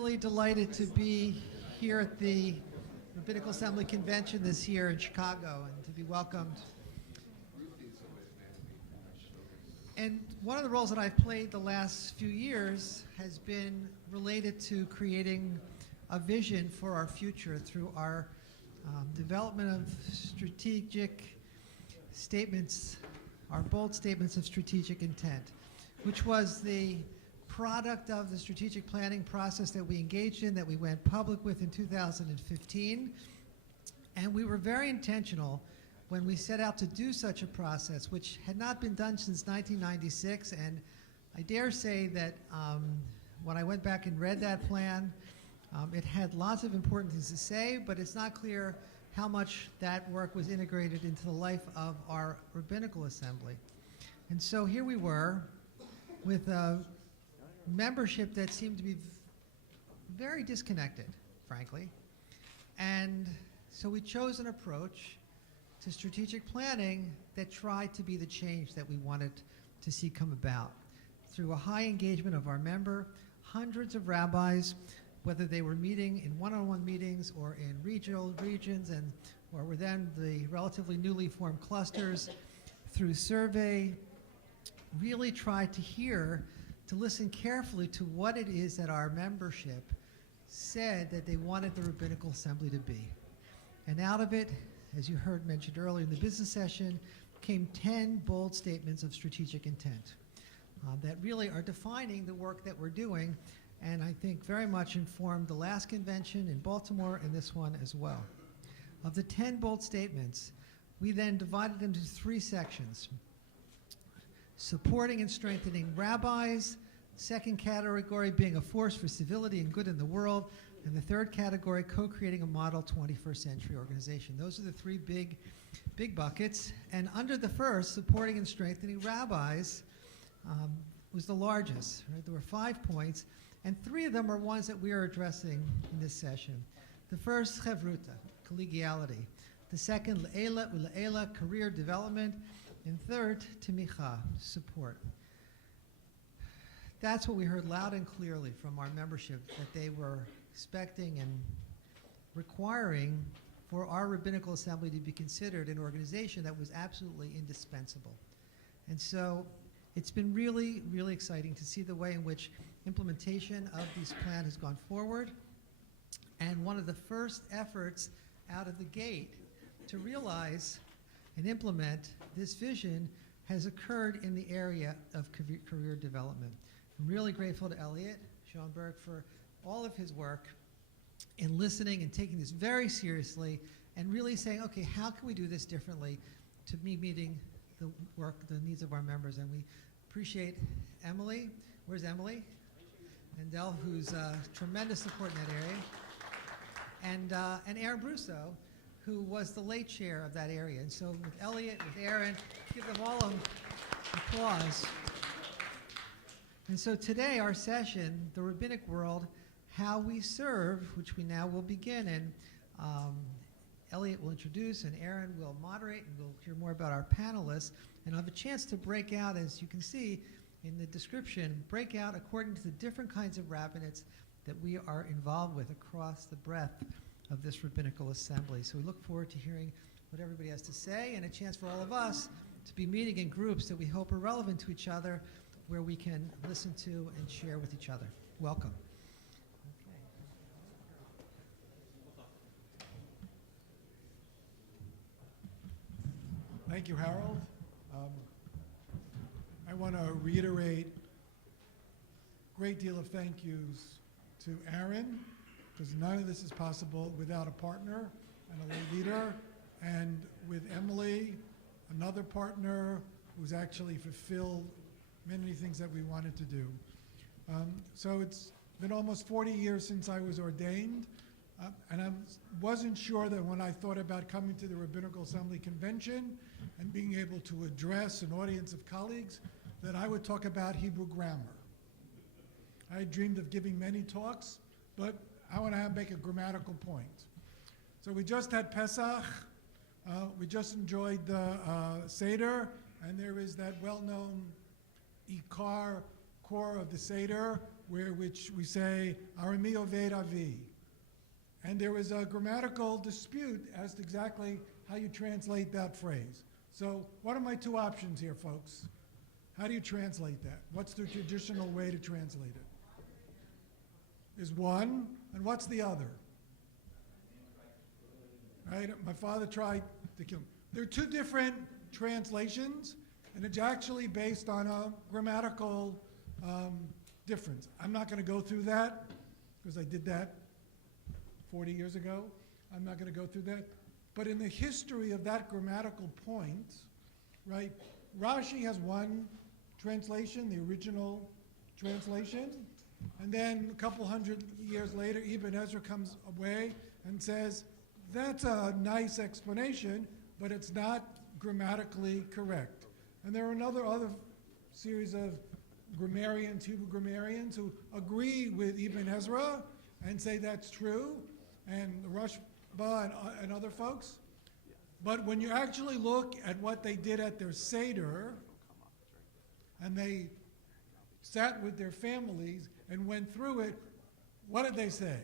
Really delighted to be here at the Rabbinical Assembly Convention this year in Chicago and to be welcomed. And one of the roles that I've played the last few years has been related to creating a vision for our future through our development of strategic statements, our bold statements of strategic intent, which was the product of the strategic planning process that we engaged in, that we went public with in 2015. And we were very intentional when we set out to do such a process, which had not been done since 1996. And I dare say that when I went back and read that plan, it had lots of important things to say, but it's not clear how much that work was integrated into the life of our Rabbinical Assembly. And so here we were with a membership that seemed to be very disconnected, frankly. And so we chose an approach to strategic planning that tried to be the change that we wanted to see come about. Through a high engagement of our member, hundreds of rabbis, whether they were meeting in one-on-one meetings or in regions, or were then the relatively newly formed clusters, through survey, really tried to listen carefully to what it is that our membership said that they wanted the Rabbinical Assembly to be. And out of it, as you heard mentioned earlier in the business session, came 10 bold statements of strategic intent that really are defining the work that we're doing, and I think very much informed the last convention in Baltimore and this one as well. Of the 10 bold statements, we then divided them into 3 sections. Supporting and strengthening rabbis, second category being a force for civility and good in the world, and the third category, co-creating a model 21st century organization. Those are the 3 big buckets. And under the first, supporting and strengthening rabbis, was the largest. Right? There were 5 points, and 3 of them are ones that we are addressing in this session. The first, chevruta, collegiality. The second, le'ela, career development. And third, timicha, support. That's what we heard loud and clearly from our membership, that they were expecting and requiring for our Rabbinical Assembly to be considered an organization that was absolutely indispensable. And so it's been really, really exciting to see the way in which implementation of this plan has gone forward. And one of the first efforts out of the gate to realize and implement this vision has occurred in the area of career development. I'm really grateful to Elliot Schoenberg for all of his work in listening and taking this very seriously and really saying, okay, how can we do this differently to be meeting the needs of our members? And we appreciate Emily. Where's Emily? And Del, who's tremendous support in that area. And Aaron Brusso, who was the late chair of that area. And so with Elliot, with Aaron, give them all an applause. And so today, our session, The Rabbinic World, How We Serve, which we now will begin, and Elliot will introduce, and Aaron will moderate, and we'll hear more about our panelists. And I'll have a chance to break out, as you can see in the description, break out according to the different kinds of rabbinates that we are involved with across the breadth of this Rabbinical Assembly. So we look forward to hearing what everybody has to say, and a chance for all of us to be meeting in groups that we hope are relevant to each other, where we can listen to and share with each other. Welcome. Thank you, Harold. I want to reiterate a great deal of thank yous to Aaron, because none of this is possible without a partner and a lay leader, and with Emily, another partner who's actually fulfilled many things that we wanted to do. So it's been almost 40 years since I was ordained, and I wasn't sure that when I thought about coming to the Rabbinical Assembly Convention and being able to address an audience of colleagues, that I would talk about Hebrew grammar. I dreamed of giving many talks, but I want to make a grammatical point. So we just had Pesach, we just enjoyed the Seder, and there is that well-known core of the Seder, which we say, Arami Oved Avi. And there was a grammatical dispute as to exactly how you translate that phrase. So what are my two options here, folks? How do you translate that? What's the traditional way to translate it? Is one, and what's the other? Right? My father tried to kill him. There are two different translations, and it's actually based on a grammatical difference. I'm not going to go through that, because I did that 40 years ago. I'm not going to go through that. But in the history of that grammatical point, right, Rashi has one translation, the original translation, and then a couple hundred years later, Ibn Ezra comes away and says, that's a nice explanation, but it's not grammatically correct. And there are other series of grammarians, Hebrew grammarians, who agree with Ibn Ezra and say that's true, and Rashba and other folks. But when you actually look at what they did at their Seder, and they sat with their families and went through it, what did they say?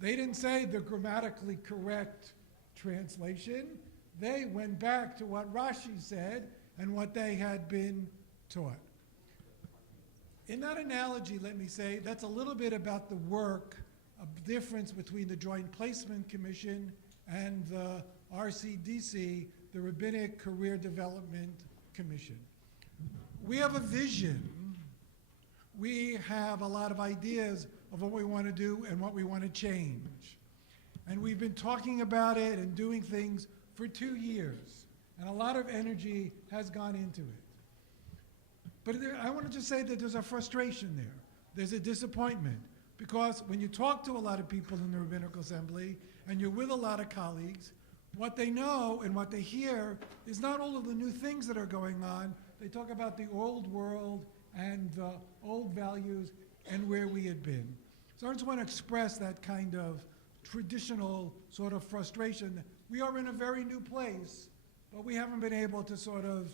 They didn't say the grammatically correct translation. They went back to what Rashi said and what they had been taught. In that analogy, let me say, that's a little bit about the work, a difference between the Joint Placement Commission and the RCDC, the Rabbinic Career Development Commission. We have a vision. We have a lot of ideas of what we want to do and what we want to change. And we've been talking about it and doing things for 2 years. And a lot of energy has gone into it. But I want to just say that there's a frustration there. There's a disappointment. Because when you talk to a lot of people in the Rabbinical Assembly and you're with a lot of colleagues, what they know and what they hear is not all of the new things that are going on. They talk about the old world and the old values and where we had been. So I just want to express that kind of traditional sort of frustration. We are in a very new place, but we haven't been able to sort of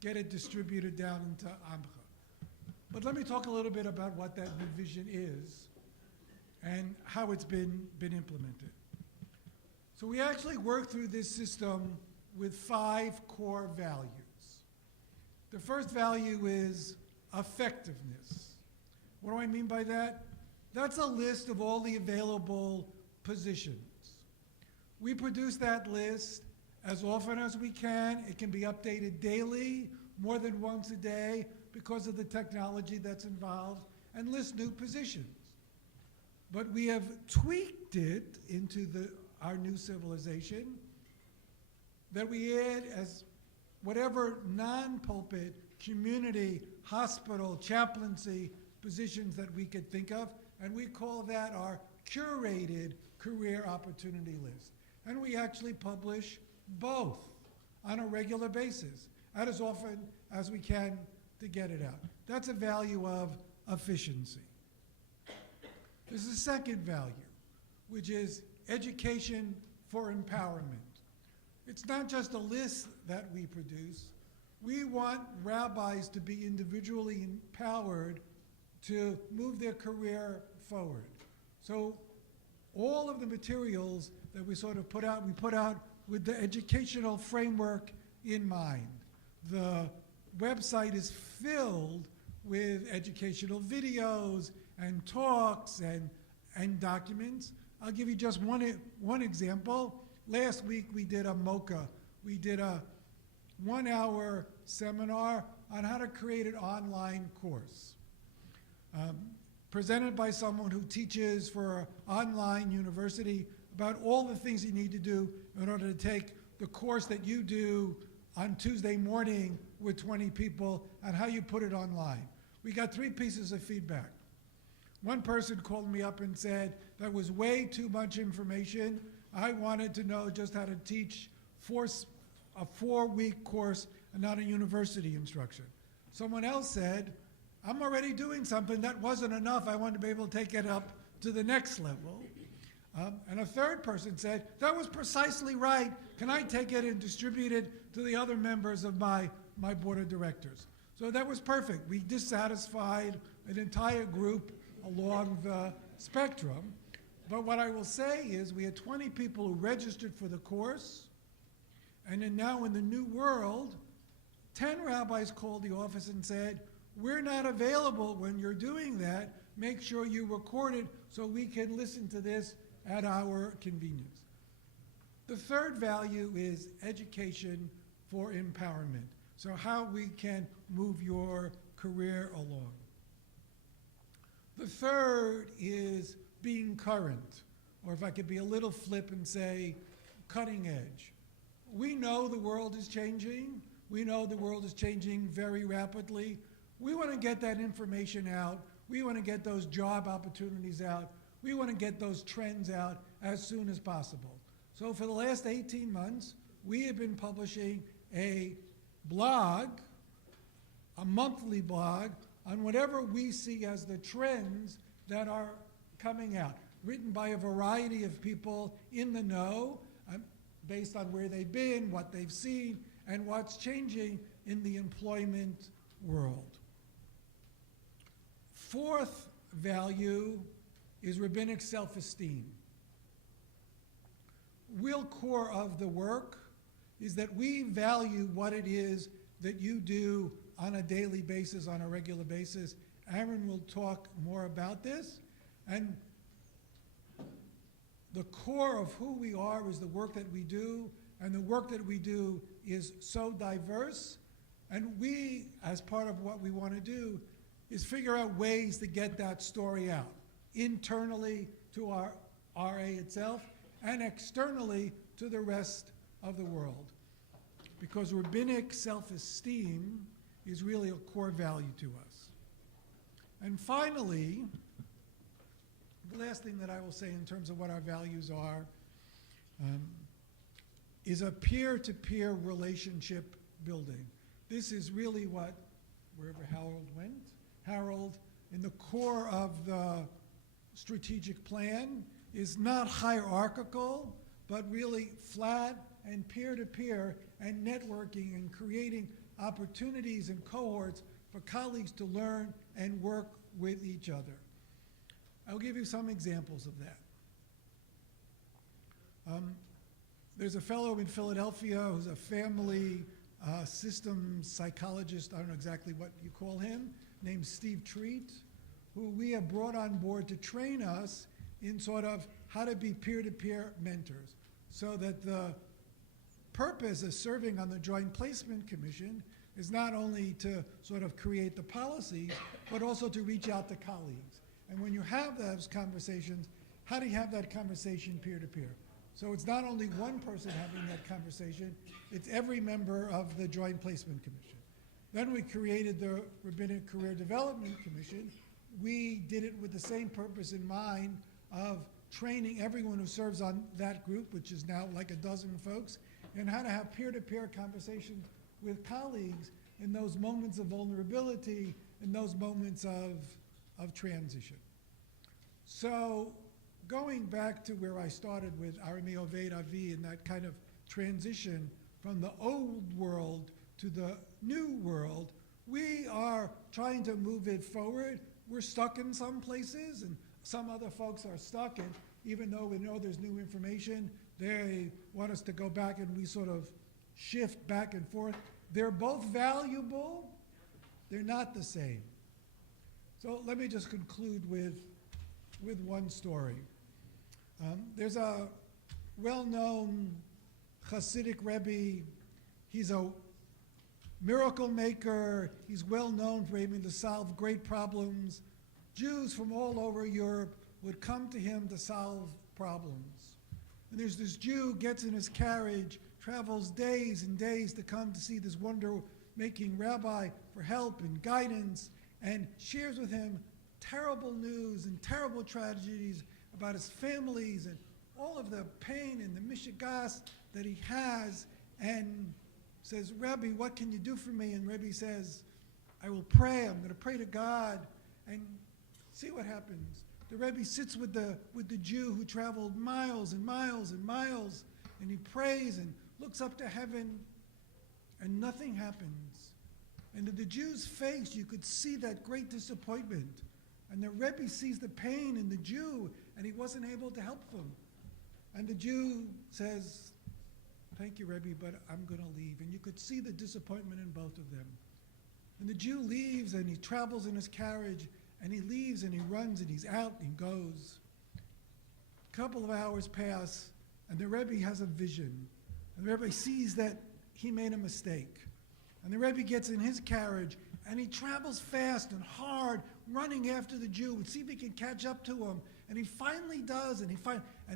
get it distributed down into Amcha. But let me talk a little bit about what that new vision is and how it's been implemented. So we actually work through this system with 5 core values. The first value is effectiveness. What do I mean by that? That's a list of all the available positions. We produce that list as often as we can. It can be updated daily, more than once a day, because of the technology that's involved, and list new positions. But we have tweaked it into our new civilization that we add as whatever non-pulpit, community, hospital, chaplaincy positions that we could think of, and we call that our curated career opportunity list. And we actually publish both on a regular basis, and as often as we can to get it out. That's a value of efficiency. There's a second value, which is education for empowerment. It's not just a list that we produce. We want rabbis to be individually empowered to move their career forward. So all of the materials that we sort of put out, we put out with the educational framework in mind. The website is filled with educational videos and talks and documents. I'll give you just one example. Last week we did a MOCA. We did a 1-hour seminar on how to create an online course. Presented by someone who teaches for an online university about all the things you need to do in order to take the course that you do on Tuesday morning with 20 people and how you put it online. We got 3 pieces of feedback. One person called me up and said, that was way too much information. I wanted to know just how to teach a 4-week course and not a university instruction. Someone else said, I'm already doing something that wasn't enough. I wanted to be able to take it up to the next level. And a third person said, that was precisely right. Can I take it and distribute it to the other members of my board of directors? So that was perfect. We dissatisfied an entire group along the spectrum. But what I will say is we had 20 people who registered for the course, and then now in the new world, 10 rabbis called the office and said, we're not available when you're doing that. Make sure you record it so we can listen to this at our convenience. The third value is education for empowerment. So how we can move your career along. The third is being current, or if I could be a little flip and say cutting edge. We know the world is changing. We know the world is changing very rapidly. We want to get that information out. We want to get those job opportunities out. We want to get those trends out as soon as possible. So for the last 18 months, we have been publishing a blog, a monthly blog, on whatever we see as the trends that are coming out, written by a variety of people in the know, based on where they've been, what they've seen, and what's changing in the employment world. Fourth value is rabbinic self-esteem. Real core of the work is that we value what it is that you do on a daily basis, on a regular basis. Aaron will talk more about this. And the core of who we are is the work that we do, and the work that we do is so diverse. And we, as part of what we want to do, is figure out ways to get that story out, internally to our RA itself, and externally to the rest of the world. Because rabbinic self-esteem is really a core value to us. And finally, the last thing that I will say in terms of what our values are is a peer-to-peer relationship building. This is really what, wherever Harold went, Harold, in the core of the strategic plan, is not hierarchical, but really flat and peer-to-peer and networking and creating opportunities and cohorts for colleagues to learn and work with each other. I'll give you some examples of that. There's a fellow in Philadelphia who's a family systems psychologist, I don't know exactly what you call him, named Steve Treat, who we have brought on board to train us in sort of how to be peer-to-peer mentors, so that the purpose of serving on the Joint Placement Commission is not only to sort of create the policies, but also to reach out to colleagues. And when you have those conversations, how do you have that conversation peer-to-peer? So it's not only one person having that conversation, it's every member of the Joint Placement Commission. Then we created the Rabbinic Career Development Commission. We did it with the same purpose in mind of training everyone who serves on that group, which is now like a dozen folks, and how to have peer-to-peer conversations with colleagues in those moments of vulnerability, in those moments of transition. So going back to where I started with Arami Oved Avi and that kind of transition from the old world to the new world, we are trying to move it forward. We're stuck in some places, and some other folks are stuck, and even though we know there's new information, they want us to go back and we sort of shift back and forth. They're both valuable. They're not the same. So let me just conclude with one story. There's a well-known Hasidic Rebbe. He's a miracle maker. He's well known for able to solve great problems. Jews from all over Europe would come to him to solve problems. And there's this Jew, gets in his carriage, travels days and days to come to see this wonder-making rabbi for help and guidance, and shares with him terrible news and terrible tragedies about his families and all of the pain and the mishigas that he has, and says, Rabbi, what can you do for me? And Rabbi says, I will pray. I'm going to pray to God and see what happens. The Rebbe sits with the Jew who traveled miles and miles and miles, and he prays and looks up to heaven, and nothing happens. And in the Jew's face, you could see that great disappointment. And the Rebbe sees the pain in the Jew, and he wasn't able to help him. And the Jew says, "Thank you, Rebbe, but I'm going to leave." And you could see the disappointment in both of them. And the Jew leaves, and he travels in his carriage, and he leaves, and he runs, and he's out, and he goes. A couple of hours pass, and the Rebbe has a vision. And the Rebbe sees that he made a mistake. And the Rebbe gets in his carriage, and he travels fast and hard, running after the Jew, and see if he can catch up to him. And he finally does, and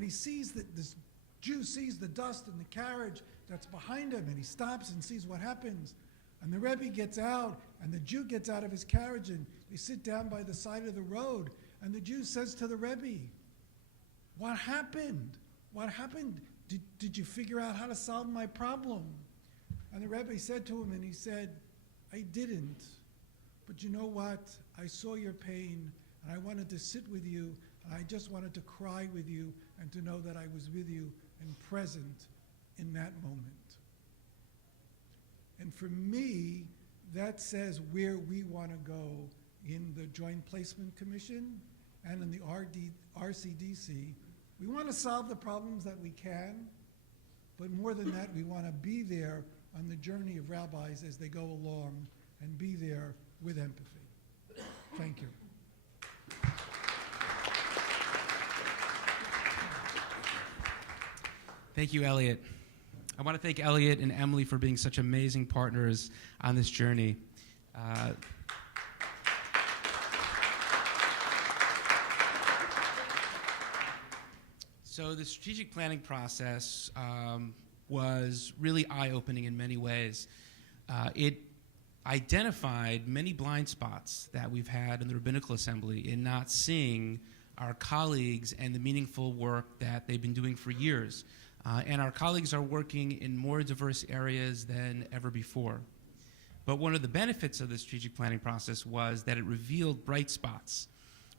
he sees that this Jew sees the dust in the carriage that's behind him, and he stops and sees what happens. And the Rebbe gets out, and the Jew gets out of his carriage, and they sit down by the side of the road. And the Jew says to the Rebbe, "What happened? What happened? Did you figure out how to solve my problem?" And the Rebbe said to him, and he said, "I didn't. But you know what? I saw your pain, and I wanted to sit with you, and I just wanted to cry with you and to know that I was with you and present in that moment." And for me, that says where we want to go in the Joint Placement Commission and in the RCDC. We want to solve the problems that we can, but more than that, we want to be there on the journey of rabbis as they go along and be there with empathy. Thank you. Thank you, Elliot. I want to thank Elliot and Emily for being such amazing partners on this journey. So the strategic planning process was really eye-opening in many ways. It identified many blind spots that we've had in the Rabbinical Assembly in not seeing our colleagues and the meaningful work that they've been doing for years. And our colleagues are working in more diverse areas than ever before. But one of the benefits of the strategic planning process was that it revealed bright spots.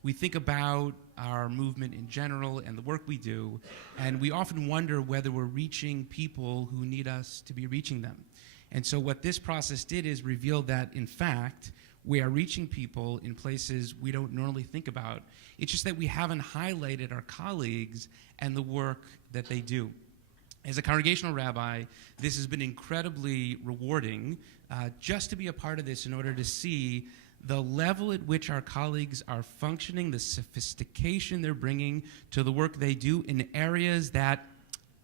We think about our movement in general and the work we do, and we often wonder whether we're reaching people who need us to be reaching them. And so what this process did is reveal that, in fact, we are reaching people in places we don't normally think about. It's just that we haven't highlighted our colleagues and the work that they do. As a congregational rabbi, this has been incredibly rewarding just to be a part of this in order to see the level at which our colleagues are functioning, the sophistication they're bringing to the work they do in areas that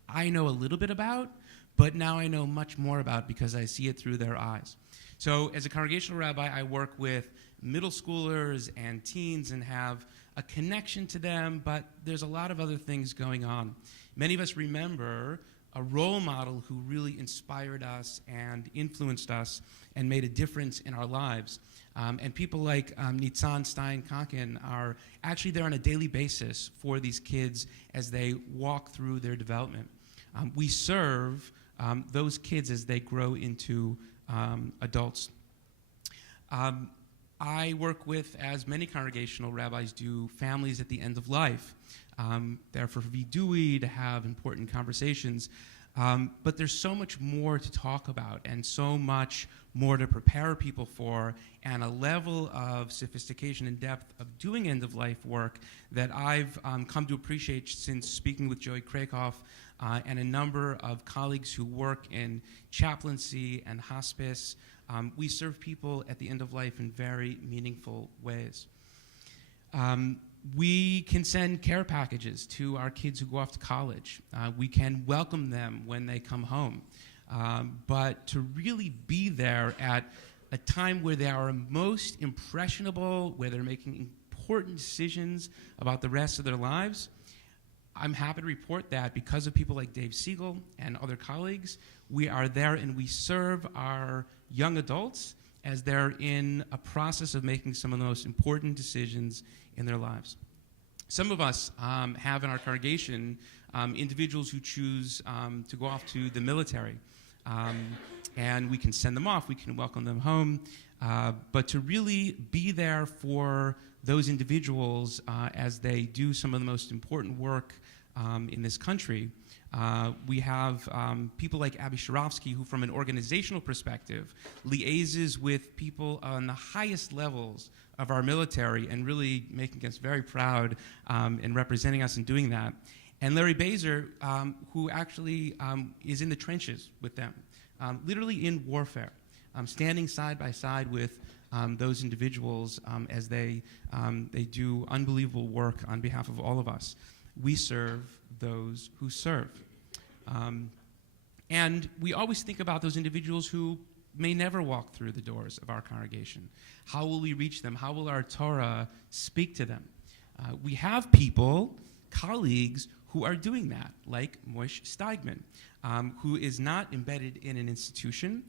I know a little bit about, but now I know much more about because I see it through their eyes. So as a congregational rabbi, I work with middle schoolers and teens and have a connection to them, but there's a lot of other things going on. Many of us remember a role model who really inspired us and influenced us and made a difference in our lives. And people like Nitzan, Stein, Kokin are actually there on a daily basis for these kids as they walk through their development. We serve those kids as they grow into adults. I work with, as many congregational rabbis do, families at the end of life. They're for vidui, to have important conversations. But there's so much more to talk about and so much more to prepare people for, and a level of sophistication and depth of doing end-of-life work that I've come to appreciate since speaking with Joey Krakoff and a number of colleagues who work in chaplaincy and hospice. We serve people at the end of life in very meaningful ways. We can send care packages to our kids who go off to college. We can welcome them when they come home. But to really be there at a time where they are most impressionable, where they're making important decisions about the rest of their lives, I'm happy to report that because of people like Dave Siegel and other colleagues, we are there and we serve our young adults as they're in a process of making some of the most important decisions in their lives. Some of us have in our congregation individuals who choose to go off to the military. And we can send them off, we can welcome them home. But to really be there for those individuals as they do some of the most important work in this country, we have people like Abbi Sharofsky, who from an organizational perspective liaises with people on the highest levels of our military and really making us very proud and representing us in doing that. And Larry Bazer, who actually is in the trenches with them, literally in warfare, standing side by side with those individuals as they do unbelievable work on behalf of all of us. We serve those who serve. And we always think about those individuals who may never walk through the doors of our congregation. How will we reach them? How will our Torah speak to them? We have people, colleagues, who are doing that, like Moishe Steigmann, who is not embedded in an institution,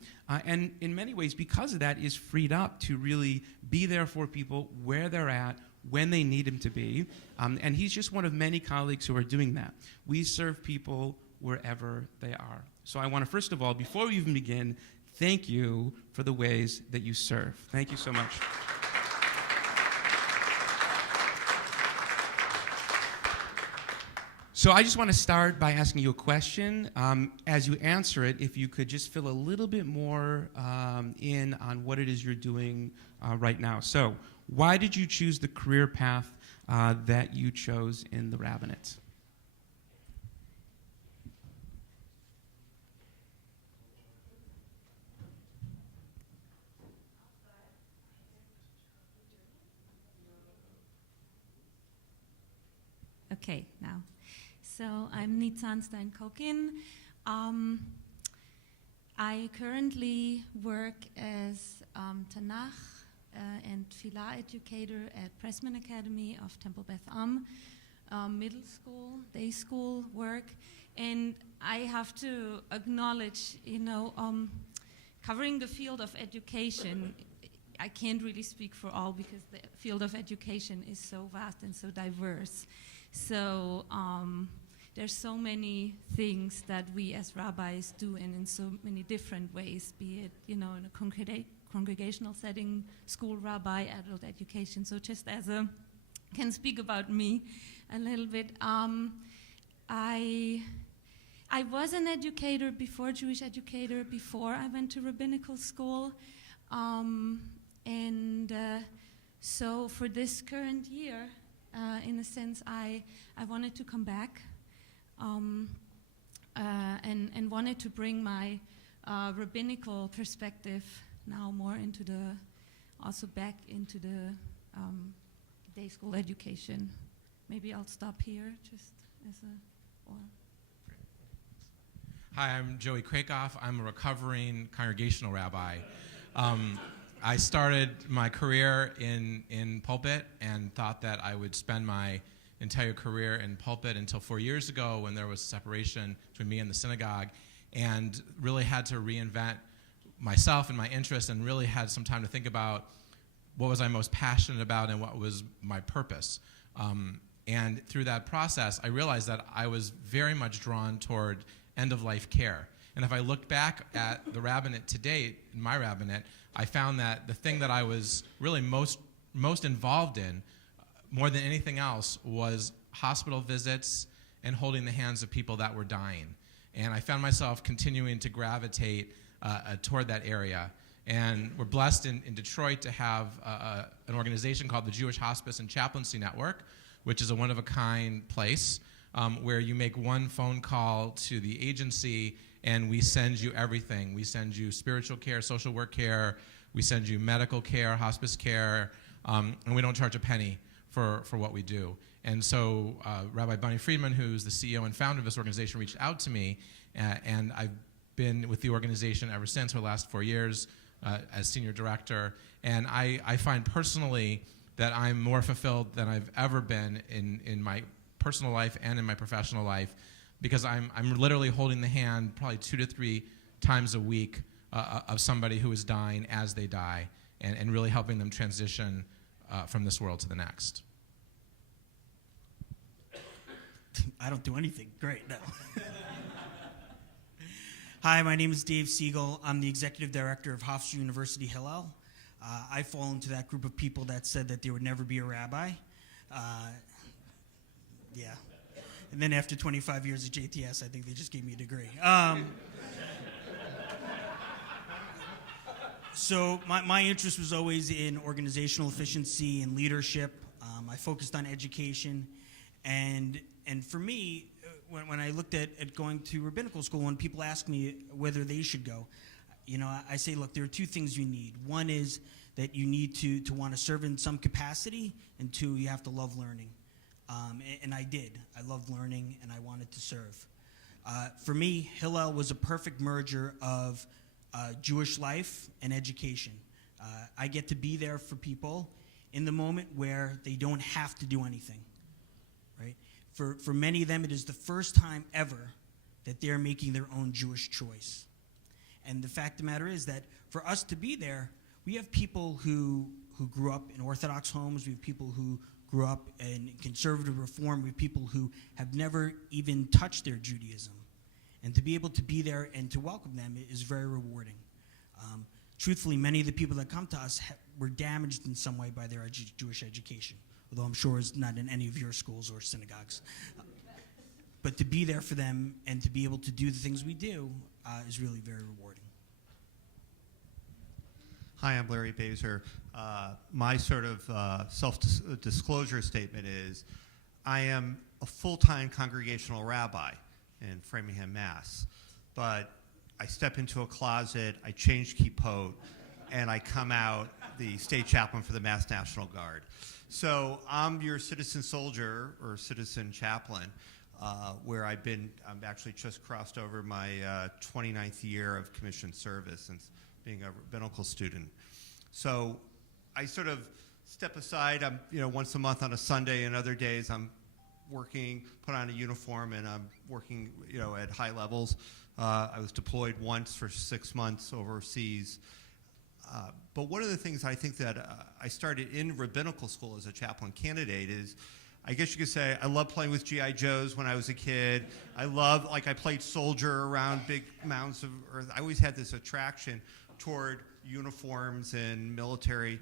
and in many ways, because of that, is freed up to really be there for people where they're at, when they need him to be, and he's just one of many colleagues who are doing that. We serve people wherever they are. So I want to, first of all, before we even begin, thank you for the ways that you serve. Thank you so much. So I just want to start by asking you a question. As you answer it, if you could just fill a little bit more in on what it is you're doing right now. So why did you choose the career path that you chose in the rabbinate? Okay, now. So I'm Nitzan Stein Kokin. I currently work as Tanakh and Tefillah educator at Pressman Academy of Temple Beth Am, middle school, day school work. And I have to acknowledge, covering the field of education, I can't really speak for all because the field of education is so vast and so diverse. So there's so many things that we as rabbis do, and in so many different ways, be it, in a congregational setting, school rabbi, adult education. So just as can speak about me a little bit, I was an educator before, Jewish educator, before I went to rabbinical school. So for this current year, in a sense, I wanted to come back and wanted to bring my rabbinical perspective now more into back into the day school education. Maybe I'll stop here just as a, or. Hi, I'm Joey Krakoff. I'm a recovering congregational rabbi. I started my career in pulpit and thought that I would spend my entire career in pulpit until 4 years ago when there was a separation between me and the synagogue, and really had to reinvent myself and my interests, and really had some time to think about what was I most passionate about and what was my purpose. And through that process, I realized that I was very much drawn toward end-of-life care. And if I look back at the rabbinate to date, in my rabbinate, I found that the thing that I was really most involved in, more than anything else, was hospital visits and holding the hands of people that were dying. And I found myself continuing to gravitate toward that area. And we're blessed in Detroit to have an organization called the Jewish Hospice and Chaplaincy Network, which is a one-of-a-kind place where you make one phone call to the agency and we send you everything. We send you spiritual care, social work care, we send you medical care, hospice care, and we don't charge a penny for what we do. And so Rabbi Bunny Friedman, who's the CEO and founder of this organization, reached out to me, and I've been with the organization ever since for the last 4 years as senior director. And I find personally that I'm more fulfilled than I've ever been in my personal life and in my professional life, because I'm literally holding the hand probably 2 to 3 times a week of somebody who is dying as they die, and really helping them transition from this world to the next. I don't do anything. Great, no. Hi, my name is Dave Siegel. I'm the executive director of Hofstra University Hillel. I fall into that group of people that said that they would never be a rabbi. Yeah. And then after 25 years at JTS, I think they just gave me a degree. So my interest was always in organizational efficiency and leadership. I focused on education, and for me, when I looked at going to rabbinical school, when people ask me whether they should go, I say, look, there are two things you need. One is that you need to want to serve in some capacity, and two, you have to love learning. And I did. I loved learning, and I wanted to serve. For me, Hillel was a perfect merger of Jewish life and education. I get to be there for people in the moment where they don't have to do anything, right? For many of them, it is the first time ever that they're making their own Jewish choice. And the fact of the matter is that for us to be there, we have people who grew up in Orthodox homes, we have people who grew up in conservative reform, we have people who have never even touched their Judaism. And to be able to be there and to welcome them is very rewarding. Truthfully, many of the people that come to us were damaged in some way by their Jewish education, although I'm sure it's not in any of your schools or synagogues. But to be there for them and to be able to do the things we do is really very rewarding. Hi, I'm Larry Bazer. My sort of self-disclosure statement is I am a full-time congregational rabbi in Framingham, Mass. But I step into a closet, I change kippot, and I come out the state chaplain for the Mass National Guard. So I'm your citizen soldier or citizen chaplain, where I'm actually just crossed over my 29th year of commissioned service since being a rabbinical student. So I sort of step aside. I'm, once a month on a Sunday, and other days I'm working, put on a uniform, and I'm working, at high levels. I was deployed once for 6 months overseas. But one of the things I think that I started in rabbinical school as a chaplain candidate is, I guess you could say, I loved playing with G.I. Joes when I was a kid. I played soldier around big mounds of earth. I always had this attraction toward uniforms and military.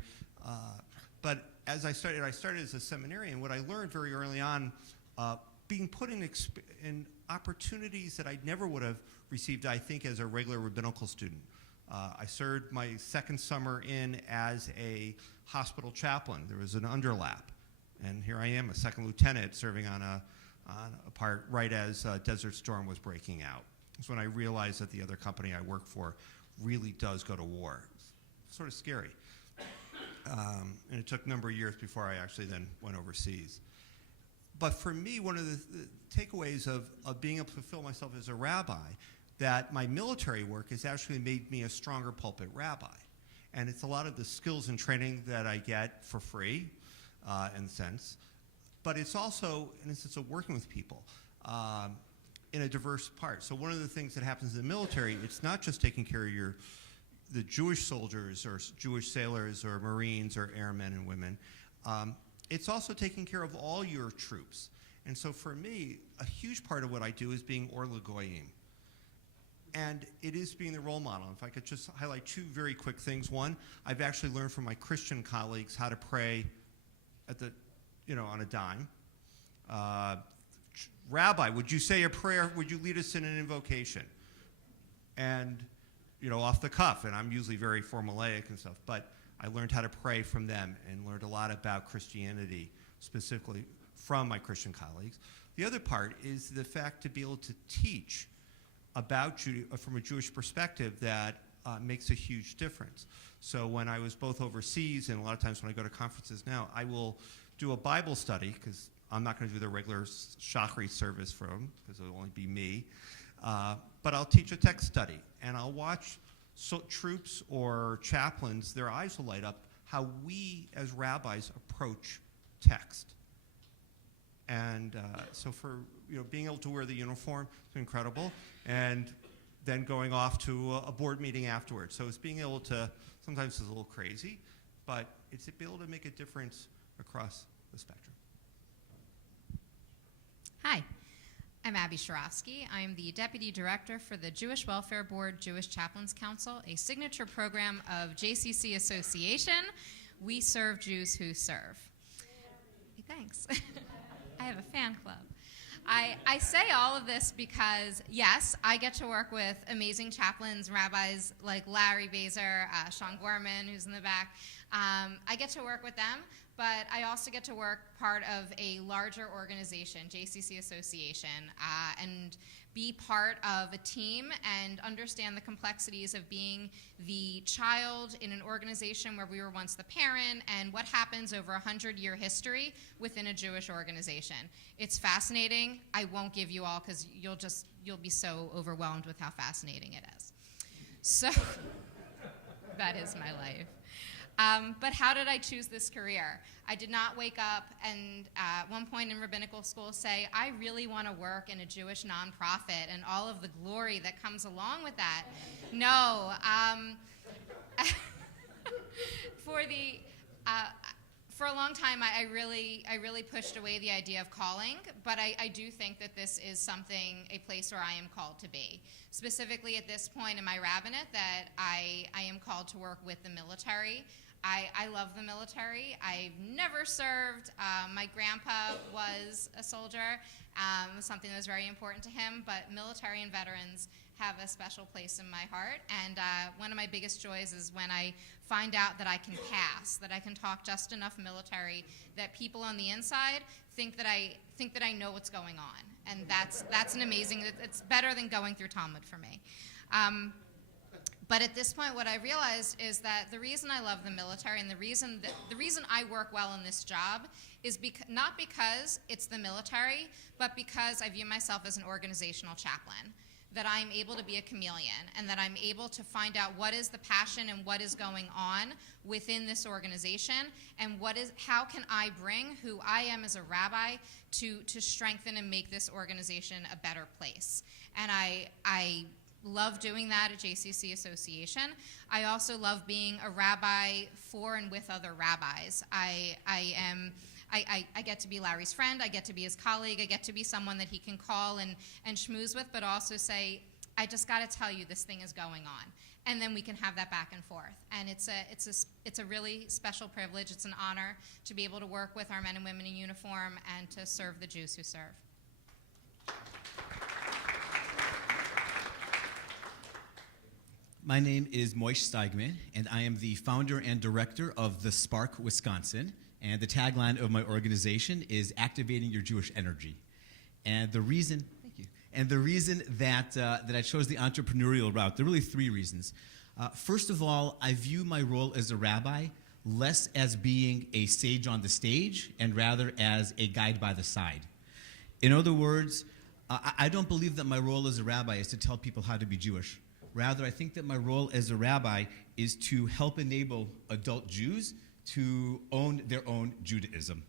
But as I started as a seminarian, what I learned very early on, being put in opportunities that I never would have received, I think, as a regular rabbinical student. I served my second summer in as a hospital chaplain. There was an underlap. And here I am, a second lieutenant, serving on a part right as Desert Storm was breaking out. It's when I realized that the other company I worked for really does go to war. It's sort of scary. And it took a number of years before I actually then went overseas. But for me, one of the takeaways of being able to fulfill myself as a rabbi, that my military work has actually made me a stronger pulpit rabbi. And it's a lot of the skills and training that I get for free, in a sense. But it's also, in a sense, of working with people in a diverse part. So one of the things that happens in the military, it's not just taking care of the Jewish soldiers or Jewish sailors or Marines or airmen and women. It's also taking care of all your troops. And so for me, a huge part of what I do is being Or L'Goyim. And it is being the role model. If I could just highlight two very quick things. One, I've actually learned from my Christian colleagues how to pray at the, on a dime. Rabbi, would you say a prayer? Would you lead us in an invocation? And, off the cuff, and I'm usually very formulaic and stuff, but I learned how to pray from them and learned a lot about Christianity, specifically from my Christian colleagues. The other part is the fact to be able to teach about from a Jewish perspective that makes a huge difference. So when I was both overseas and a lot of times when I go to conferences now, I will do a Bible study, because I'm not going to do the regular Shachri service for them, because it'll only be me. But I'll teach a text study, and I'll watch troops or chaplains, their eyes will light up, how we as rabbis approach text. And so for being able to wear the uniform is incredible, and then going off to a board meeting afterwards. So it's being able to, sometimes it's a little crazy, but it's to be able to make a difference across the spectrum. Hi, I'm Abbi Sharofsky. I'm the Deputy Director for the Jewish Welfare Board Jewish Chaplains Council, a signature program of JCC Association. We serve Jews who serve. Thanks. I have a fan club. I say all of this because, yes, I get to work with amazing chaplains, rabbis like Larry, Bazer, Sean Gorman, who's in the back. I get to work with them, but I also get to work part of a larger organization, JCC Association, and be part of a team and understand the complexities of being the child in an organization where we were once the parent and what happens over a 100-year history within a Jewish organization. It's fascinating. I won't give you all because you'll be so overwhelmed with how fascinating it is. So that is my life. But how did I choose this career? I did not wake up and at one point in rabbinical school say, I really want to work in a Jewish nonprofit and all of the glory that comes along with that. No. For a long time, I really pushed away the idea of calling, but I do think that this is a place where I am called to be. Specifically at this point in my rabbinate, that I am called to work with the military. I love the military. I've never served. My grandpa was a soldier, something that was very important to him, but military and veterans have a special place in my heart. And one of my biggest joys is when I find out that I can pass, that I can talk just enough military, that people on the inside think that I know what's going on. And that's an amazing, it's better than going through Talmud for me. But at this point, what I realized is that the reason I love the military and the reason I work well in this job is not because it's the military, but because I view myself as an organizational chaplain. That I'm able to be a chameleon and that I'm able to find out what is the passion and what is going on within this organization and how can I bring who I am as a rabbi to strengthen and make this organization a better place. And I love doing that at JCC Association. I also love being a rabbi for and with other rabbis. I get to be Larry's friend, I get to be his colleague, I get to be someone that he can call and schmooze with, but also say, I just got to tell you this thing is going on. And then we can have that back and forth. And it's a really special privilege, it's an honor to be able to work with our men and women in uniform and to serve the Jews who serve. My name is Moishe Steigmann, and I am the founder and director of The Spark, Wisconsin. And the tagline of my organization is Activating Your Jewish Energy. And the reason, that I chose the entrepreneurial route, there are really three reasons. First of all, I view my role as a rabbi less as being a sage on the stage and rather as a guide by the side. In other words, I don't believe that my role as a rabbi is to tell people how to be Jewish. Rather, I think that my role as a rabbi is to help enable adult Jews to own their own Judaism.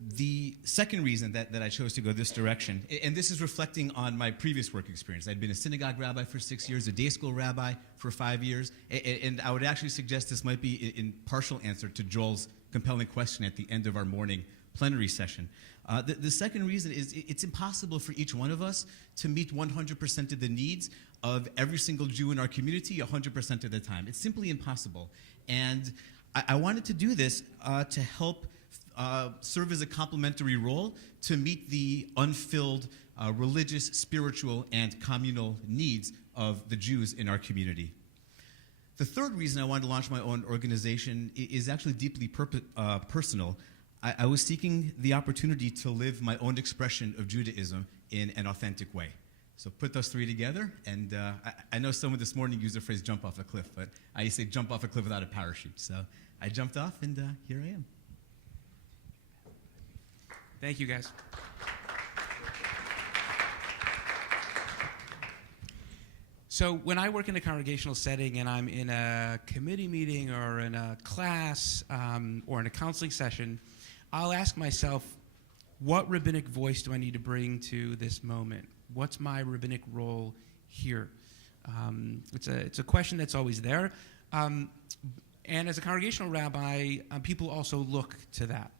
The second reason that I chose to go this direction, and this is reflecting on my previous work experience. I'd been a synagogue rabbi for 6 years, a day school rabbi for 5 years, and I would actually suggest this might be in partial answer to Joel's compelling question at the end of our morning plenary session. The second reason is it's impossible for each one of us to meet 100% of the needs of every single Jew in our community 100% of the time. It's simply impossible. And I wanted to do this to help serve as a complementary role to meet the unfilled religious, spiritual, and communal needs of the Jews in our community. The third reason I wanted to launch my own organization is actually deeply personal. I was seeking the opportunity to live my own expression of Judaism in an authentic way. So put those three together, and I know someone this morning used the phrase jump off a cliff, but I say jump off a cliff without a parachute. So I jumped off, and here I am. Thank you, guys. So when I work in a congregational setting and I'm in a committee meeting or in a class or in a counseling session, I'll ask myself, what rabbinic voice do I need to bring to this moment? What's my rabbinic role here? It's a question that's always there. And as a congregational rabbi, people also look to that.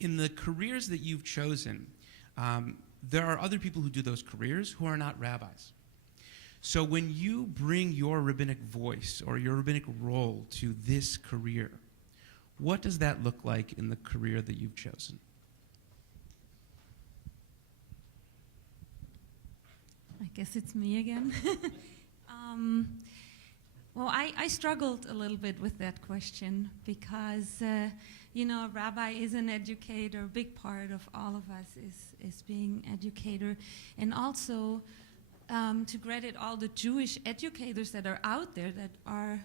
In the careers that you've chosen, there are other people who do those careers who are not rabbis. So when you bring your rabbinic voice or your rabbinic role to this career, what does that look like in the career that you've chosen? guess it's me again. Well, I struggled a little bit with that question because, a rabbi is an educator. A big part of all of us is being educator. And also, to credit all the Jewish educators that are out there that are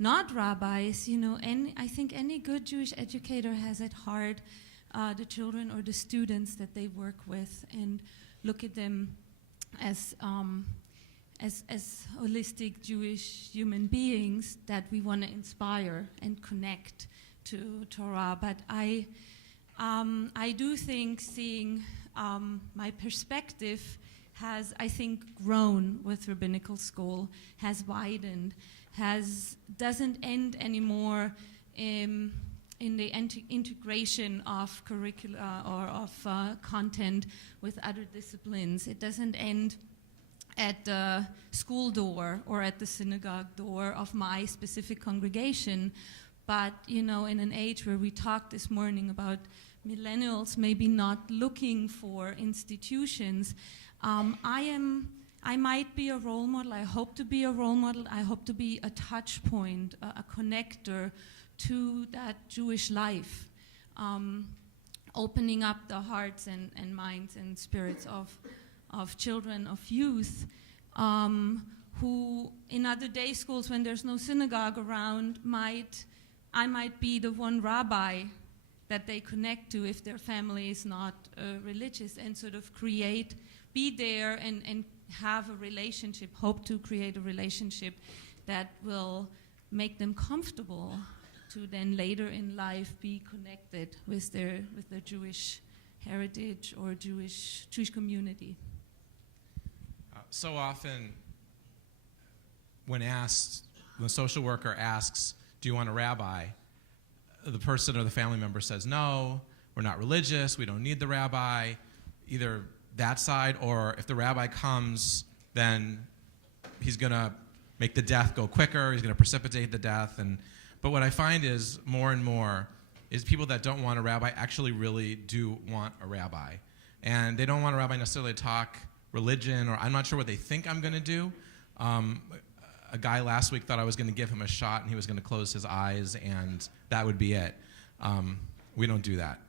not rabbis, I think any good Jewish educator has at heart the children or the students that they work with and look at them as holistic Jewish human beings that we want to inspire and connect to Torah. But I do think seeing my perspective has, I think, grown with rabbinical school, has widened, doesn't end anymore in the integration of curricula or of content with other disciplines. It doesn't end at the school door or at the synagogue door of my specific congregation, but in an age where we talked this morning about millennials maybe not looking for institutions, I might be a role model. I hope to be a role model. I hope to be a touch point, a connector to that Jewish life, opening up the hearts and minds and spirits of children, of youth, who in other day schools when there's no synagogue around, I might be the one rabbi that they connect to if their family is not religious, and sort of be there and have a relationship, hope to create a relationship that will make them comfortable to then later in life be connected with their Jewish heritage or Jewish community. So often, when a social worker asks, "Do you want a rabbi?" the person or the family member says, "No, we're not religious. We don't need the rabbi." Either that side, or if the rabbi comes, then he's going to make the death go quicker. He's going to precipitate the death. But what I find is more and more is people that don't want a rabbi actually really do want a rabbi, and they don't want a rabbi necessarily to talk religion, or I'm not sure what they think I'm going to do. A guy last week thought I was going to give him a shot and he was going to close his eyes and that would be it. We don't do that.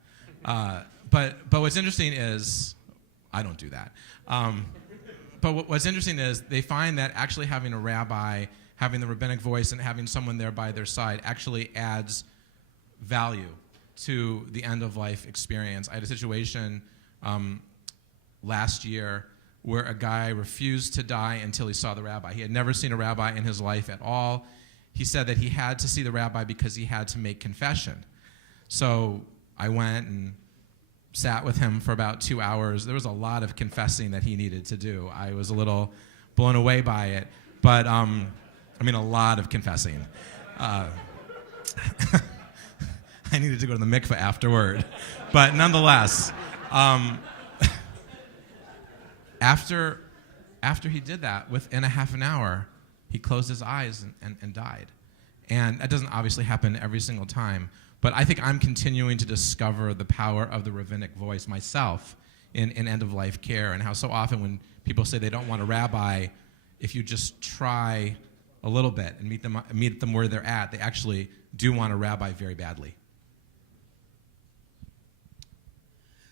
But what's interesting is, I don't do that. But what's interesting is they find that actually having a rabbi, having the rabbinic voice and having someone there by their side actually adds value to the end-of-life experience. I had a situation last year where a guy refused to die until he saw the rabbi. He had never seen a rabbi in his life at all. He said that he had to see the rabbi because he had to make confession. So I went and sat with him for about 2 hours. There was a lot of confessing that he needed to do. I was a little blown away by it, but a lot of confessing. I needed to go to the mikveh afterward, but nonetheless, After he did that, within a half an hour, he closed his eyes and died. And that doesn't obviously happen every single time, but I think I'm continuing to discover the power of the rabbinic voice myself in end-of-life care, and how so often when people say they don't want a rabbi, if you just try a little bit and meet them where they're at, they actually do want a rabbi very badly.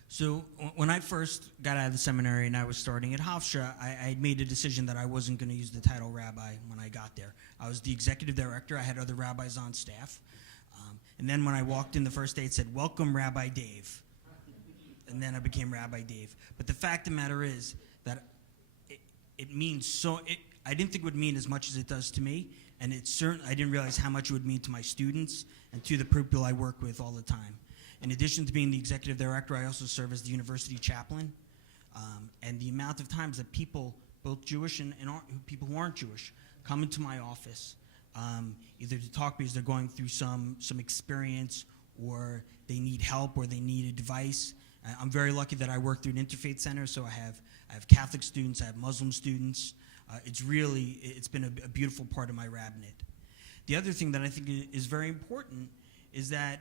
So when I first got out of the seminary and I was starting at Hofstra, I had made a decision that I wasn't going to use the title rabbi when I got there. I was the executive director. I had other rabbis on staff. And then when I walked in the first day, it said, "Welcome, Rabbi Dave." And then I became Rabbi Dave. But the fact of the matter is that it means so. I didn't think it would mean as much as it does to me. And I didn't realize how much it would mean to my students and to the people I work with all the time. In addition to being the executive director, I also serve as the university chaplain. And the amount of times that people, both Jewish and people who aren't Jewish, come into my office, either to talk because they're going through some experience, or they need help, or they need advice. I'm very lucky that I work through an interfaith center, so I have Catholic students, I have Muslim students. It's been a beautiful part of my rabbinate. The other thing that I think is very important is that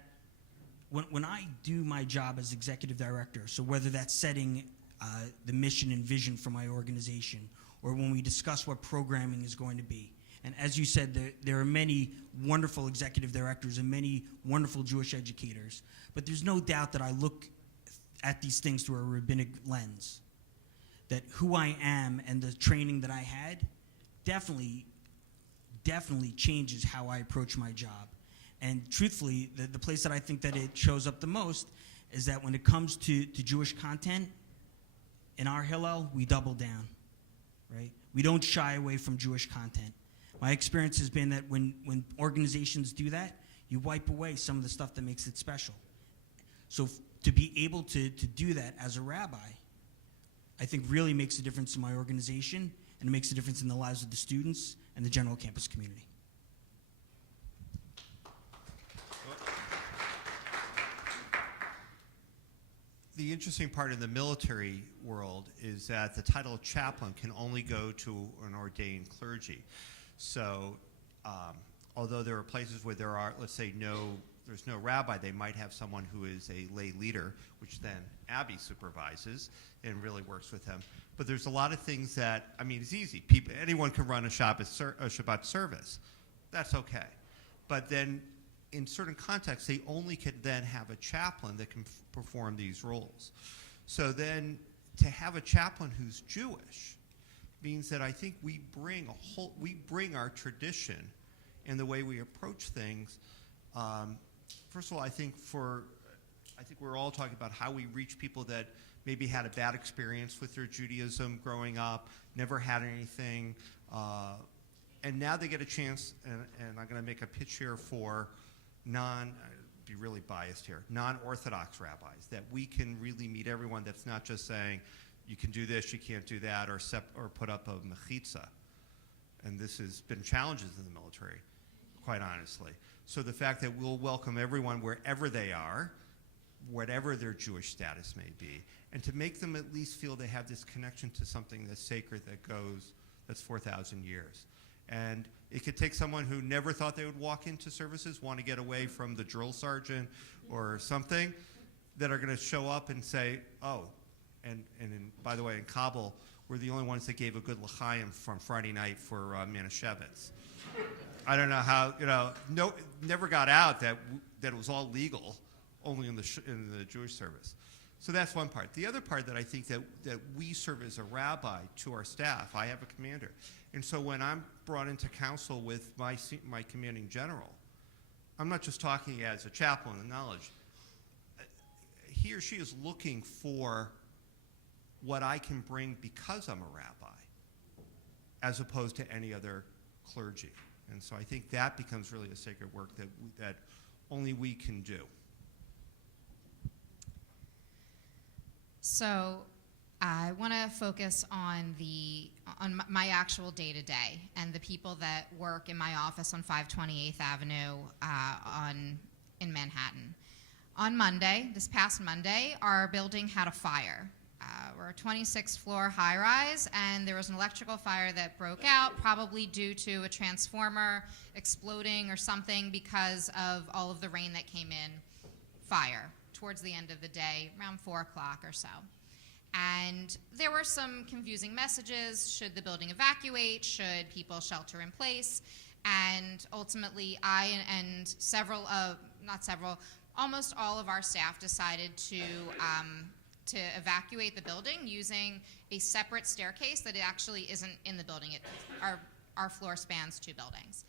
when I do my job as executive director, so whether that's setting the mission and vision for my organization, or when we discuss what programming is going to be. And as you said, there are many wonderful executive directors and many wonderful Jewish educators. But there's no doubt that I look at these things through a rabbinic lens. That who I am and the training that I had definitely changes how I approach my job. And truthfully, the place that I think that it shows up the most is that when it comes to Jewish content, in our Hillel, we double down, right? We don't shy away from Jewish content. My experience has been that when organizations do that, you wipe away some of the stuff that makes it special. So to be able to do that as a rabbi, I think really makes a difference in my organization, and it makes a difference in the lives of the students and the general campus community. The interesting part in the military world is that the title of chaplain can only go to an ordained clergy. So although there are places where there are, let's say, there's no rabbi, they might have someone who is a lay leader, which then Abbi supervises and really works with them. But there's a lot of things that, I mean, it's easy. Anyone can run a Shabbat service. That's okay. But then in certain contexts, they only could then have a chaplain that can perform these roles. So then to have a chaplain who's Jewish means that I think we bring our tradition and the way we approach things. First of all, I think we're all talking about how we reach people that maybe had a bad experience with their Judaism growing up, never had anything, and now they get a chance, and I'm going to make a pitch here for be really biased here, non-Orthodox rabbis, that we can really meet everyone that's not just saying, you can do this, you can't do that, or put up a mechitza. And this has been challenges in the military, quite honestly. So the fact that we'll welcome everyone wherever they are, whatever their Jewish status may be, and to make them at least feel they have this connection to something that's sacred that's 4,000 years. And it could take someone who never thought they would walk into services, want to get away from the drill sergeant or something, that are going to show up and say, oh, by the way, in Kabul, we're the only ones that gave a good l'chaim from Friday night for Manischewitz. I don't know how, never got out that it was all legal, only in the Jewish service. So that's one part. The other part that I think that we serve as a rabbi to our staff, I have a commander. And so when I'm brought into council with my commanding general, I'm not just talking as a chaplain of knowledge. He or she is looking for what I can bring because I'm a rabbi, as opposed to any other clergy. And so I think that becomes really a sacred work that only we can do. So I want to focus on my actual day-to-day and the people that work in my office on 528th Avenue in Manhattan. On Monday, this past Monday, our building had a fire. We're a 26th floor high-rise, and there was an electrical fire that broke out, probably due to a transformer exploding or something because of all of the rain that came in. Fire towards the end of the day, around 4 o'clock or so. And there were some confusing messages. Should the building evacuate? Should people shelter in place? And ultimately, I and almost all of our staff decided to evacuate the building using a separate staircase that actually isn't in the building. Our floor spans 2 buildings.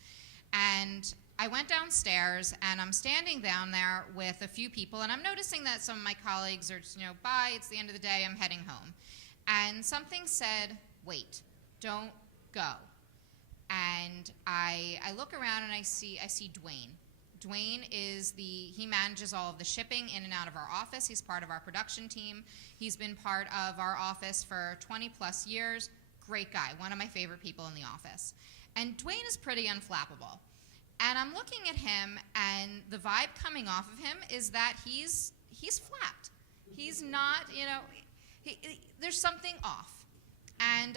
And I went downstairs, and I'm standing down there with a few people, and I'm noticing that some of my colleagues are just, bye, it's the end of the day, I'm heading home. And something said, wait, don't go. And I look around, and I see Dwayne. Dwayne he manages all of the shipping in and out of our office. He's part of our production team. He's been part of our office for 20 plus years. Great guy, one of my favorite people in the office. And Dwayne is pretty unflappable. And I'm looking at him, and the vibe coming off of him is that he's flapped. He's not, there's something off. And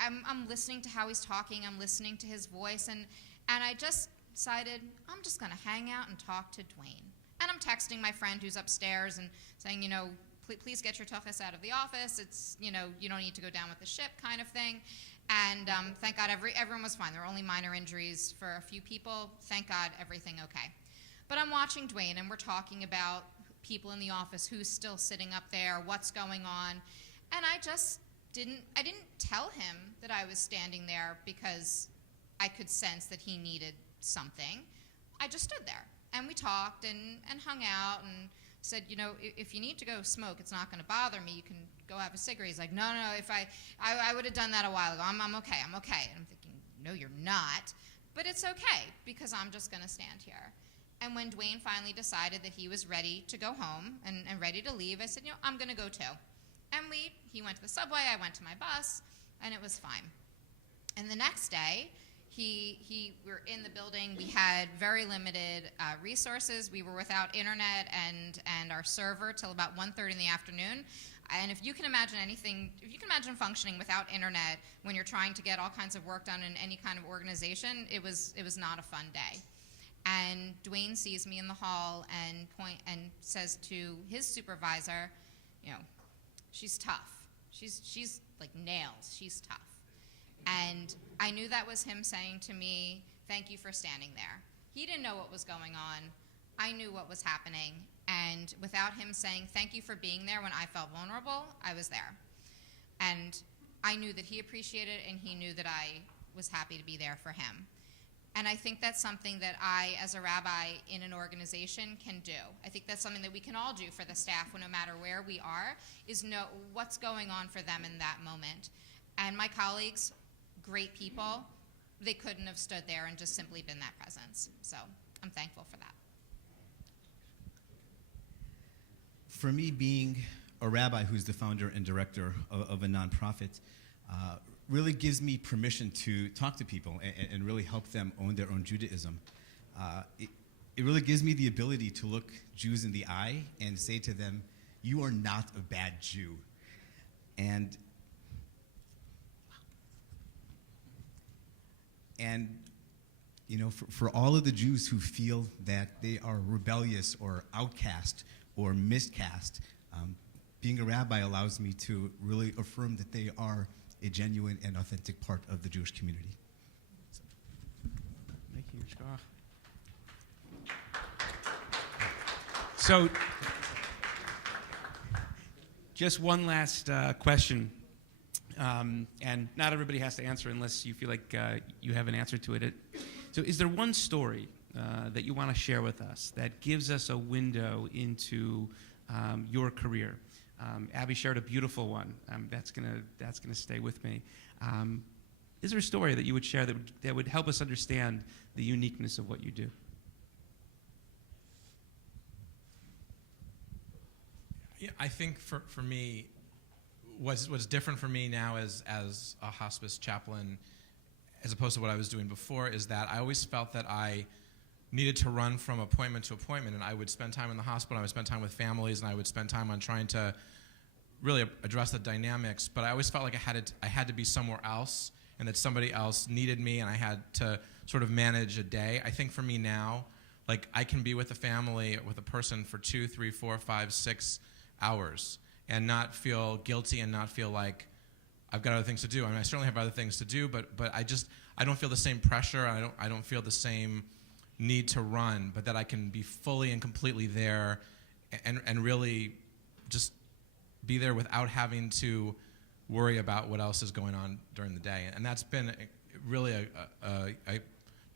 I'm listening to how he's talking. I'm listening to his voice, and I just decided I'm just going to hang out and talk to Dwayne. And I'm texting my friend who's upstairs and saying, please get your tuchus out of the office. It's, you don't need to go down with the ship kind of thing. And thank God everyone was fine. There were only minor injuries for a few people. Thank God everything okay. But I'm watching Dwayne, and we're talking about people in the office, who's still sitting up there, what's going on. And I didn't tell him that I was standing there because I could sense that he needed something. I just stood there, and we talked and hung out and said, if you need to go smoke, it's not going to bother me. You can go have a cigarette. He's like, no, if I would have done that a while ago. I'm okay. And I'm thinking, no, you're not. But it's okay, because I'm just going to stand here. And when Dwayne finally decided that he was ready to go home and ready to leave, I said, I'm going to go too. And he went to the subway, I went to my bus, and it was fine. And the next day, we were in the building. We had very limited resources. We were without internet and our server till about 1:30 in the afternoon. And if you can imagine functioning without internet when you're trying to get all kinds of work done in any kind of organization, it was not a fun day. And Dwayne sees me in the hall and says to his supervisor, she's tough. She's like nails. She's tough. And I knew that was him saying to me, thank you for standing there. He didn't know what was going on. I knew what was happening. And without him saying thank you for being there when I felt vulnerable, I was there. And I knew that he appreciated it, and he knew that I was happy to be there for him. And I think that's something that I, as a rabbi in an organization, can do. I think that's something that we can all do for the staff, no matter where we are, is know what's going on for them in that moment. And my colleagues, great people, they couldn't have stood there and just simply been that presence. So I'm thankful for that. For me, being a rabbi who's the founder and director of a nonprofit, really gives me permission to talk to people and really help them own their own Judaism. It really gives me the ability to look Jews in the eye and say to them, you are not a bad Jew. And for all of the Jews who feel that they are rebellious or outcast or miscast, being a rabbi allows me to really affirm that they are a genuine and authentic part of the Jewish community. Thank you, Shkoch. So, just one last question, and not everybody has to answer unless you feel like you have an answer to it. So, is there one story that you want to share with us that gives us a window into your career? Abbi shared a beautiful one. That's gonna stay with me. Is there a story that you would share that would help us understand the uniqueness of what you do? Yeah, I think for me, what's different for me now as a hospice chaplain, as opposed to what I was doing before, is that I always felt that I needed to run from appointment to appointment, and I would spend time in the hospital, I would spend time with families, and I would spend time on trying to really address the dynamics, but I always felt like I had to be somewhere else, and that somebody else needed me, and I had to sort of manage a day. I think for me now, like, I can be with a family, with a person for 2, 3, 4, 5, 6 hours, and not feel guilty and not feel like I've got other things to do. I mean, I certainly have other things to do, but I don't feel the same pressure, I don't feel the same need to run, but that I can be fully and completely there and really just be there without having to worry about what else is going on during the day. And that's been really a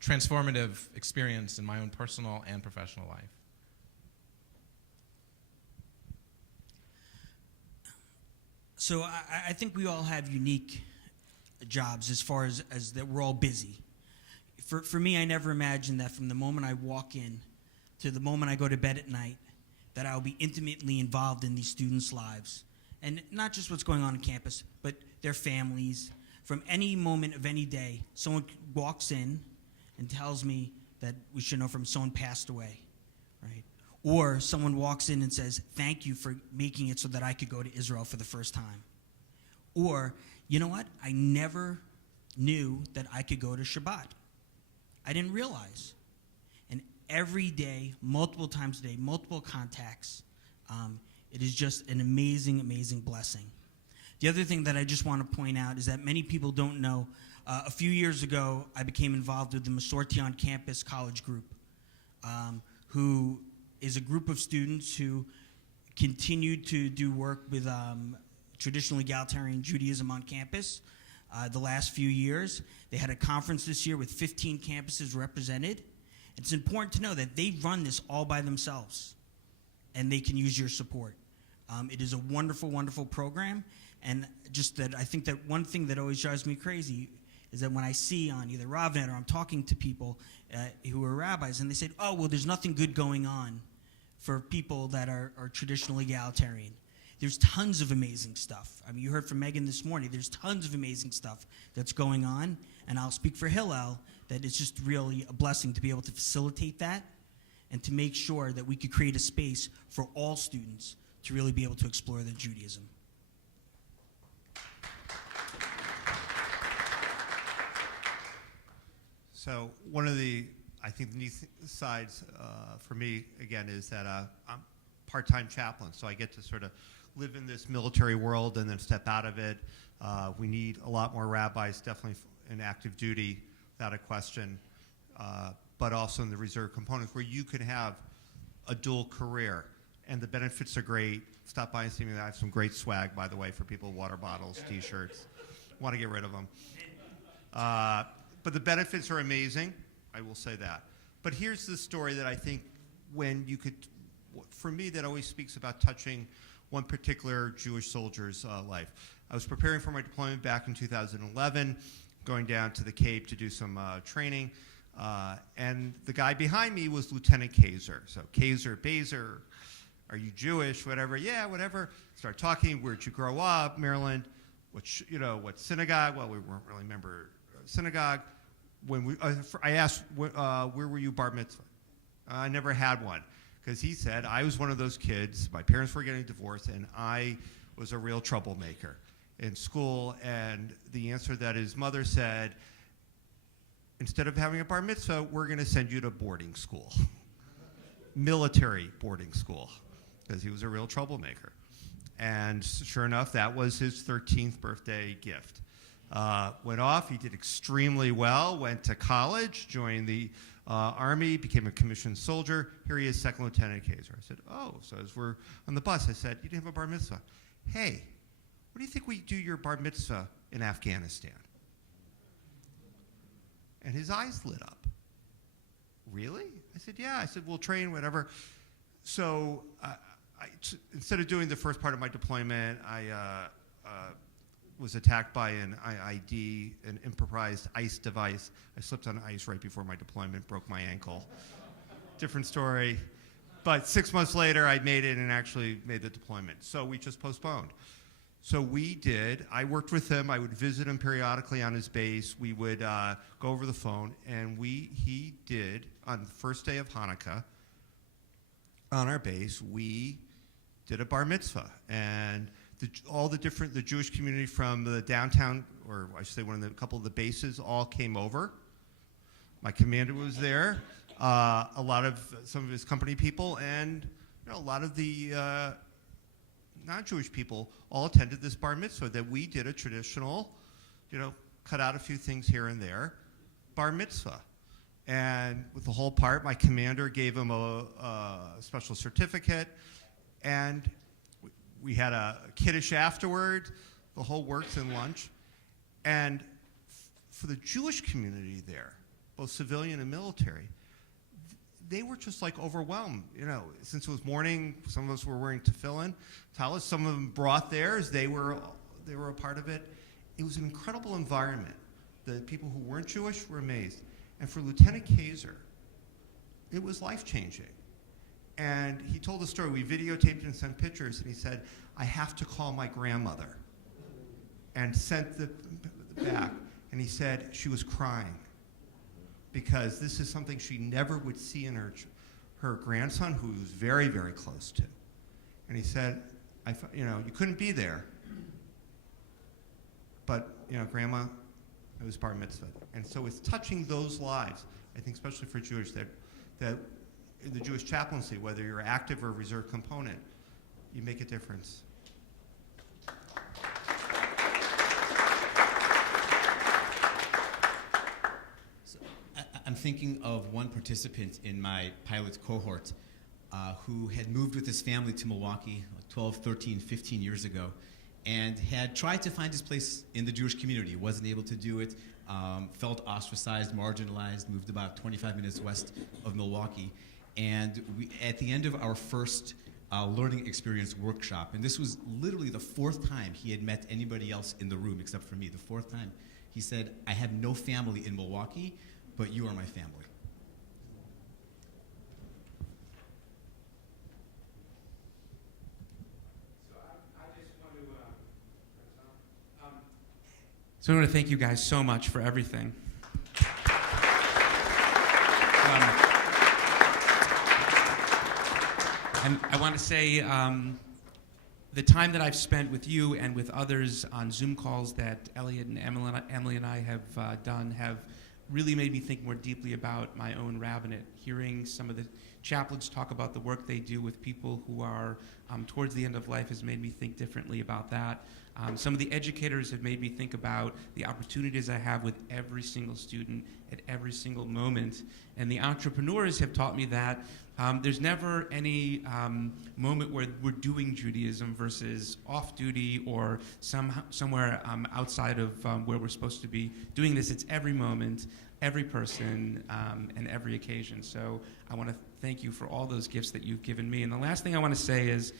transformative experience in my own personal and professional life. So I think we all have unique jobs as far as that we're all busy. For me, I never imagined that from the moment I walk in to the moment I go to bed at night, that I'll be intimately involved in these students' lives. And not just what's going on campus, but their families. From any moment of any day, someone walks in and tells me that we should know from someone passed away, right? Or someone walks in and says, thank you for making it so that I could go to Israel for the first time. Or, you know what? I never knew that I could go to Shabbat. I didn't realize. And every day, multiple times a day, multiple contacts, It is just an amazing, amazing blessing. The other thing that I just want to point out is that many people don't know, a few years ago, I became involved with the Masorti on Campus College Group, who is a group of students who continued to do work with traditional egalitarian Judaism on campus the last few years. They had a conference this year with 15 campuses represented. It's important to know that they run this all by themselves, and they can use your support. It is a wonderful, wonderful program, and just that I think that one thing that always drives me crazy is that when I see on either RavNet or I'm talking to people who are rabbis, and they say, oh, well, there's nothing good going on for people that are traditional egalitarian. There's tons of amazing stuff. I mean, you heard from Megan this morning. There's tons of amazing stuff that's going on, and I'll speak for Hillel that it's just really a blessing to be able to facilitate that and to make sure that we could create a space for all students to really be able to explore their Judaism. So one of the, I think, neat sides for me, again, is that I'm part-time chaplain, so I get to sort of live in this military world and then step out of it. We need a lot more rabbis, definitely in active duty, without a question, but also in the reserve components where you can have a dual career, and the benefits are great. Stop by and see me. I have some great swag, by the way, for people, water bottles, T-shirts. Want to get rid of them. But the benefits are amazing, I will say that. But here's the story that I think when you could, for me, that always speaks about touching one particular Jewish soldier's life. I was preparing for my deployment back in 2011, going down to the Cape to do some training, and the guy behind me was Lieutenant Kazer. So Kazer, Bazer, are you Jewish, whatever? Yeah, whatever. Start talking, where'd you grow up, Maryland? What synagogue? Well, we weren't really a member of synagogue. When I asked, where were you bar mitzvah? I never had one, because he said, I was one of those kids, my parents were getting divorced, and I was a real troublemaker in school, and the answer that his mother said, instead of having a bar mitzvah, we're going to send you to boarding school, military boarding school, because he was a real troublemaker. And sure enough, that was his 13th birthday gift. Went off, he did extremely well, went to college, joined the Army, became a commissioned soldier. Here he is, Second Lieutenant Kazer. I said, oh, so as we're on the bus, I said, you didn't have a bar mitzvah. Hey, what do you think we do your bar mitzvah in Afghanistan? And his eyes lit up. Really? I said, yeah. I said, we'll train, whatever. So instead of doing the first part of my deployment, I was attacked by an IID, an improvised ice device. I slipped on ice right before my deployment, broke my ankle. Different story. But 6 months later, I made it and actually made the deployment. So we just postponed. So we did. I worked with him. I would visit him periodically on his base. We would go over the phone, and he did, on the first day of Hanukkah, on our base, we did a bar mitzvah. And the Jewish community from the downtown, or I should say a couple of the bases, all came over. My commander was there, some of his company people, and a lot of the non-Jewish people all attended this bar mitzvah that we did a traditional, cut out a few things here and there, bar mitzvah. And with the whole part, my commander gave him a special certificate, and we had a kiddush afterward, the whole works and lunch. And for the Jewish community there, both civilian and military, they were just like overwhelmed. Since it was morning, some of us were wearing tefillin, talis, some of them brought theirs, they were a part of it. It was an incredible environment. The people who weren't Jewish were amazed. And for Lieutenant Kazer, it was life-changing. And he told a story. We videotaped and sent pictures, and he said, I have to call my grandmother. And sent the back. And he said she was crying because this is something she never would see in her grandson, who he was very, very close to. And he said, you couldn't be there. But, Grandma, it was bar mitzvah. And so it's touching those lives, I think, especially for Jewish, that in the Jewish chaplaincy, whether you're active or reserve component, You make a difference. I'm thinking of one participant in my pilot cohort who had moved with his family to Milwaukee 12, 13, 15 years ago and had tried to find his place in the Jewish community, wasn't able to do it, felt ostracized, marginalized, moved about 25 minutes west of Milwaukee. And at the end of our first learning experience workshop, and this was literally the fourth time he had met anybody else in the room except for me, the fourth time, he said, "I have no family in Milwaukee, but you are my family." So I want to thank you guys so much for everything. And I want to say the time that I've spent with you and with others on Zoom calls that Elliot and Emily and I have done have really made me think more deeply about my own rabbinate. Hearing some of the chaplains talk about the work they do with people who are towards the end of life has made me think differently about that. Some of the educators have made me think about the opportunities I have with every single student at every single moment. And the entrepreneurs have taught me that there's never any moment where we're doing Judaism versus off-duty or somewhere outside of where we're supposed to be doing this. It's every moment, every person, and every occasion. So I want to thank you for all those gifts that you've given me. And the last thing I want to say is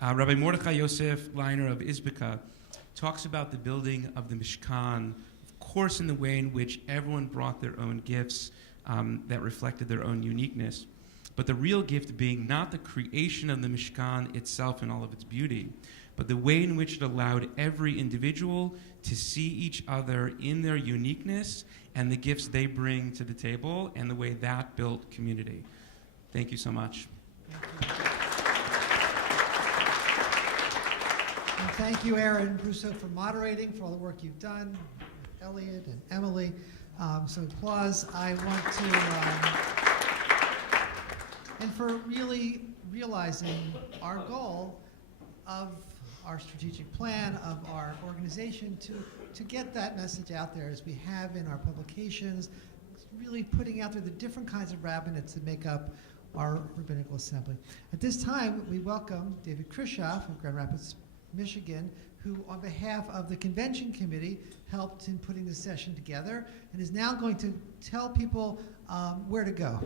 Rabbi Mordechai Yosef Leiner of Izbika talks about the building of the Mishkan, of course in the way in which everyone brought their own gifts that reflected their own uniqueness. But the real gift being not the creation of the Mishkan itself in all of its beauty, but the way in which it allowed every individual to see each other in their uniqueness and the gifts they bring to the table, and the way that built community. Thank you so much. And thank you, Aaron Brusso, for moderating, for all the work you've done, Elliot and Emily. So applause. I want to... and for really realizing our goal of our strategic plan, of our organization, to get that message out there as we have in our publications, really putting out there the different kinds of rabbinates that make up our Rabbinical Assembly. At this time, we welcome David Krishoff of Grand Rapids, Michigan, who on behalf of the convention committee helped in putting this session together and is now going to tell people where to go.